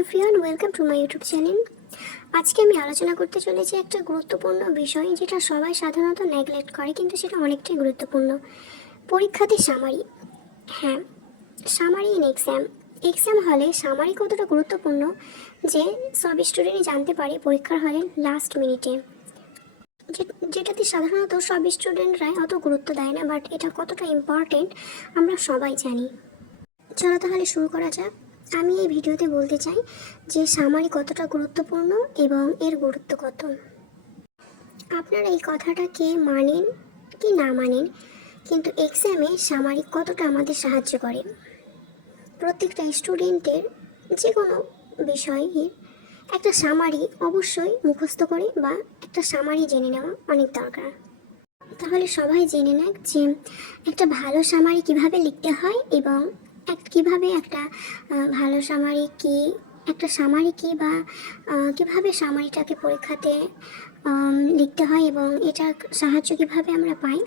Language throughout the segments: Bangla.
Everyone, welcome to my YouTube channel. আজকে আমি আলোচনা করতে চলেছি একটা গুরুত্বপূর্ণ বিষয়, যেটা সবাই সাধারণত নেগলেক্ট করে, কিন্তু সেটা অনেকটাই গুরুত্বপূর্ণ। পরীক্ষাতে সামারি। হ্যাঁ, সামারি ইন এক্সাম। এক্সাম হলে সামারি কতটা গুরুত্বপূর্ণ যে সব স্টুডেন্টই জানতে পারে পরীক্ষার হলে লাস্ট মিনিটে, যেটাতে সাধারণত সব স্টুডেন্টরাই অত গুরুত্ব দেয় না, বাট এটা কতটা ইম্পর্টেন্ট আমরা সবাই জানি। চলো তাহলে শুরু করা যাক। আমি এই ভিডিওতে বলতে চাই যে সামারি কতটা গুরুত্বপূর্ণ এবং এর গুরুত্ব কত। আপনারা এই কথাটাকে মানেন কি না মানেন, কিন্তু এক্সামে সামারি কতটা আমাদের সাহায্য করে। প্রত্যেকটা স্টুডেন্টের যে কোনো বিষয়ে একটা সামারি অবশ্যই মুখস্থ করে বা একটা সামারি জেনে নেওয়া অনেক দরকার। তাহলে সবাই জেনে নেয় যে একটা ভালো সামারি কিভাবে লিখতে হয় এবং কিভাবে একটা ভালো সামারি কি, একটা সামারি কি বা কিভাবে সামারিটাকে পরীক্ষাতে লিখতে হয় এবং এটার সাহায্য কিভাবে আমরা পাই,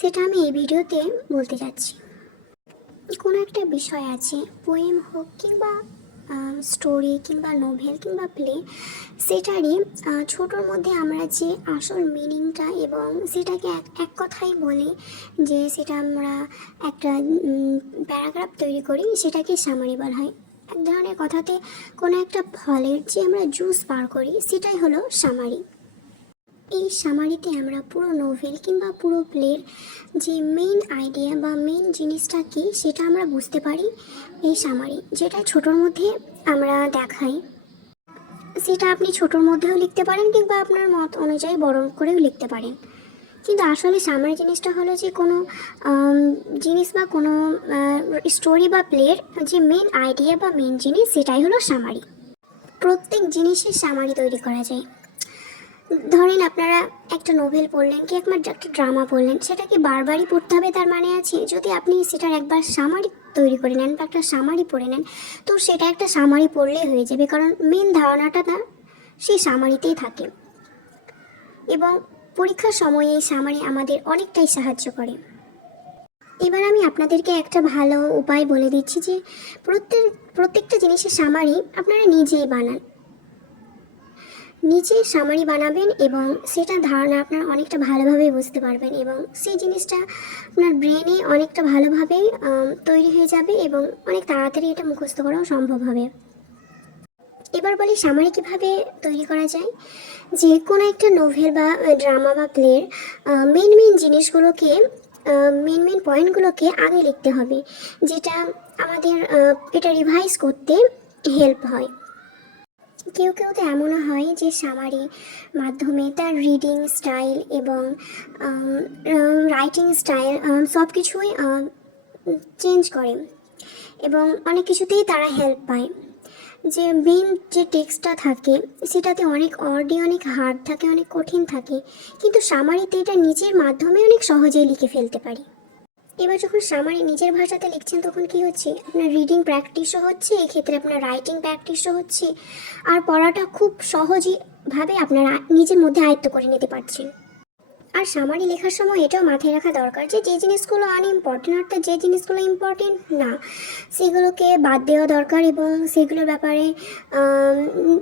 সেটা আমি এই ভিডিওতে বলতে যাচ্ছি। কোনো একটা বিষয় আছে, পোয়েম হোক কিংবা স্টোরি কিংবা নোভেল কিংবা প্লে, সেটারই ছোটোর মধ্যে আমরা যে আসল মিনিংটা এবং সেটাকে এক কথাই বলি, যে সেটা আমরা একটা প্যারাগ্রাফ তৈরি করি, সেটাকে সামারি বলা হয়। এক ধরনের কথাতে কোনো একটা ফলের যে আমরা জুস বার করি, সেটাই হলো সামারি। এই সামারিতে আমরা পুরো নোভেল কিংবা পুরো প্লের যে মেইন আইডিয়া বা মেইন জিনিসটা কী সেটা আমরা বুঝতে পারি এই সামারি, যেটা ছোটোর মধ্যে আমরা দেখাই। সেটা আপনি ছোটোর মধ্যেও লিখতে পারেন কিংবা আপনার মত অনুযায়ী বড় করেও লিখতে পারেন, কিন্তু আসলে সামারি জিনিসটা হলো যে কোনো জিনিস বা কোনো স্টোরি বা প্লের যে মেইন আইডিয়া বা মেইন জিনিস, সেটাই হলো সামারি। প্রত্যেক জিনিসের সামারি তৈরি করা যায়। ধরেন আপনারা একটা নোভেল পড়লেন কি একটা ড্রামা পড়লেন, সেটাকে বারবারই পড়তে হবে তার মানে আছে? যদি আপনি সেটার একবার সামারি তৈরি করে নেন বা একটা সামারি পড়ে নেন, তো সেটা একটা সামারি পড়লেই হয়ে যাবে, কারণ মেন ধারণাটা না সেই সামারিতেই থাকে। এবং পরীক্ষার সময় এই সামারি আমাদের অনেকটাই সাহায্য করে। এবার আমি আপনাদেরকে একটা ভালো উপায় বলে দিচ্ছি যে প্রত্যেকটা জিনিসের সামারি আপনারা নিজেই বানান। নিজে সামারি বানাবেন এবং সেটা ধারণা আপনারা অনেকটা ভালোভাবেই বুঝতে পারবেন এবং সেই জিনিসটা আপনার ব্রেনে অনেকটা ভালোভাবেই তৈরি হয়ে যাবে এবং অনেক তাড়াতাড়ি এটা মুখস্থ করাও সম্ভব হবে। এবার বলি সামারি কীভাবে তৈরি করা যায়। যে কোনো একটা নোভেল বা ড্রামা বা প্লের মেন জিনিসগুলোকে, মেন পয়েন্টগুলোকে আগে লিখতে হবে, যেটা আমাদের এটা রিভাইজ করতে হেল্প হয়। কেউ তো এমনও হয় যে সামারি মাধ্যমে তার রিডিং স্টাইল এবং রাইটিং স্টাইল সব কিছুই চেঞ্জ করে এবং অনেক কিছুতেই তারা হেল্প পায়। যে মেন যে টেক্সটটা থাকে সেটাতে অনেক অর্ডে অনেক হার্ড থাকে, অনেক কঠিন থাকে, কিন্তু সামারিতে এটা নিজের মাধ্যমে অনেক সহজেই লিখে ফেলতে পারি। এবার যখন সামারি নিজের ভাষাতে লিখছেন তখন কি হচ্ছে, আপনার রিডিং প্র্যাকটিসও হচ্ছে, এক্ষেত্রে আপনার রাইটিং প্র্যাকটিসও হচ্ছে, আর পড়াটা খুব সহজভাবে আপনারা নিজের মধ্যে আয়ত্ত করে নিতে পারছেন। আর সামারি লেখার সময় এটাও মাথায় রাখা দরকার যে জিনিসগুলো আনইম্পর্টেন্ট অর্থাৎ যে জিনিসগুলো ইম্পর্টেন্ট না সেগুলোকে বাদ দেওয়া দরকার এবং সেগুলোর ব্যাপারে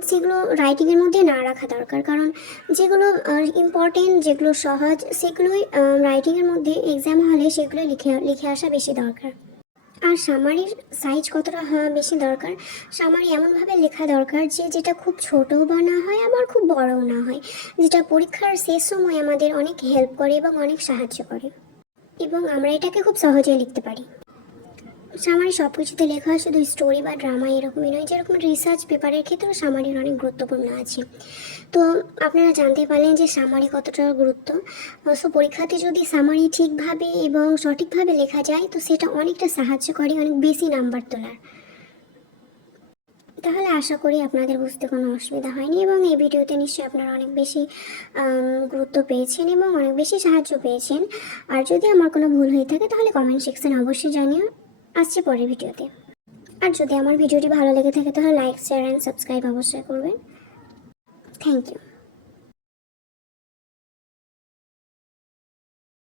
সেগুলো রাইটিংয়ের মধ্যে না রাখা দরকার, কারণ যেগুলো ইম্পর্টেন্ট, যেগুলো সহজ, সেগুলোই রাইটিংয়ের মধ্যে এক্সাম হলে সেগুলো লিখে আসা বেশি দরকার। আর সামারির সাইজ কতটা হওয়া বেশি দরকার, সামারি এমনভাবে লেখা দরকার যে যেটা খুব ছোটও বা না হয় আবার খুব বড়ও না হয়, যেটা পরীক্ষার শেষ সময় আমাদের অনেক হেল্প করে এবং অনেক সাহায্য করে এবং আমরা এটাকে খুব সহজেই লিখতে পারি। সামারি সব কিছুতে লেখা হয়, শুধু স্টোরি বা ড্রামা এরকমই নয়, যেরকম রিসার্চ পেপারের ক্ষেত্রেও সামারির অনেক গুরুত্বপূর্ণ আছে। তো আপনারা জানতে পারলেন যে সামারি কতটা গুরুত্ব। সো পরীক্ষাতে যদি সামারি ঠিকভাবে এবং সঠিকভাবে লেখা যায় তো সেটা অনেকটা সাহায্য করে অনেক বেশি নাম্বার তোলার। তাহলে আশা করি আপনাদের বুঝতে কোনো অসুবিধা হয়নি এবং এই ভিডিওতে নিশ্চয়ই আপনারা অনেক বেশি গুরুত্ব পেয়েছেন এবং অনেক বেশি সাহায্য পেয়েছেন। আর যদি আমার কোনো ভুল হয়ে থাকে তাহলে কমেন্ট সেকশনে অবশ্যই জানিও। আসছি পরের ভিডিওতে। আর যদি আমার ভিডিওটি ভালো লেগে থাকে তাহলে লাইক, শেয়ার অ্যান্ড সাবস্ক্রাইব অবশ্যই করবেন। Thank you.